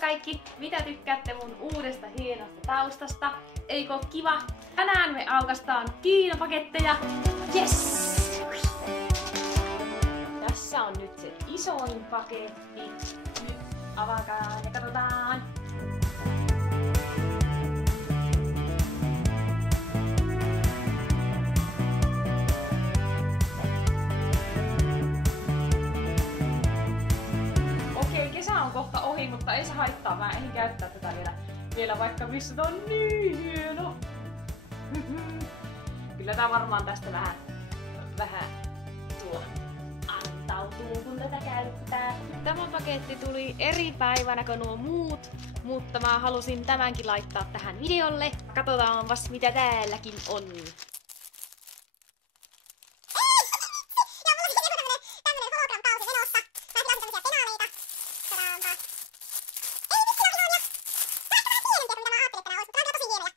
kaikki! Mitä tykkäätte mun uudesta hienosta taustasta? Eikö oo kiva? Tänään me aukastaan Kiina-paketteja! Yes! Tässä on nyt se isoin paketti. Nyt avataan ja katsotaan. Kesä on kohta ohi, mutta ei se haittaa. Mä en käyttää tätä vielä vaikka missä tää on niin hieno. Kyllä tää varmaan tästä vähän antautuu, kun tätä käyttää. Tämä paketti tuli eri päivänä kuin nuo muut, mutta mä halusin tämänkin laittaa tähän videolle. Katsotaanpas mitä täälläkin on.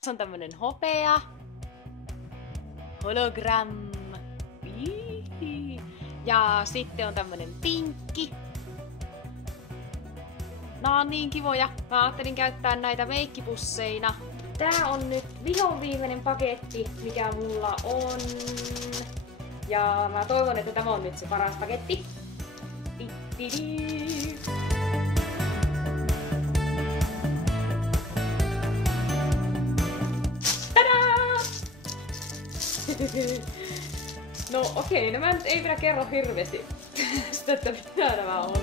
Se on tämmönen hopea. Hologram. Ja sitten on tämmönen pinkki. Nää on niin kivoja. Mä ajattelin käyttää näitä meikkipusseina. Tää on nyt vihon viimeinen paketti, mikä mulla on. Ja mä toivon, että tämä on nyt se paras paketti. No okei, nämä nyt ei pidä kerro hirveesti sitä, että mitä nämä on.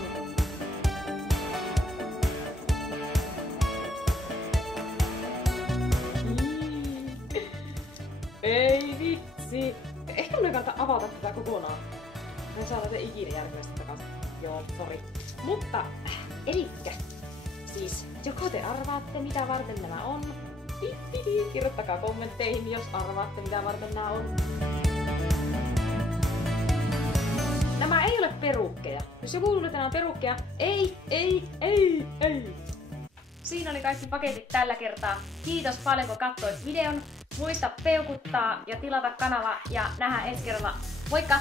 Ei vitsi! Ehkä mun ei kannata avata tätä kokonaan. Mä en saa tätä ikinä järkevästi takaisin. Joo, sori. Mutta, elikkä, siis joko te arvaatte mitä varten nämä on? Kirjoittakaa kommentteihin, jos arvaatte mitä varten nämä on. Nämä ei ole perukkeja. Jos joku luulee, että nämä on perukkeja, ei. Siinä oli kaikki paketit tällä kertaa. Kiitos paljon kun katsoit videon. Muista peukuttaa ja tilata kanava ja nähdään ensi kerralla. Moikka!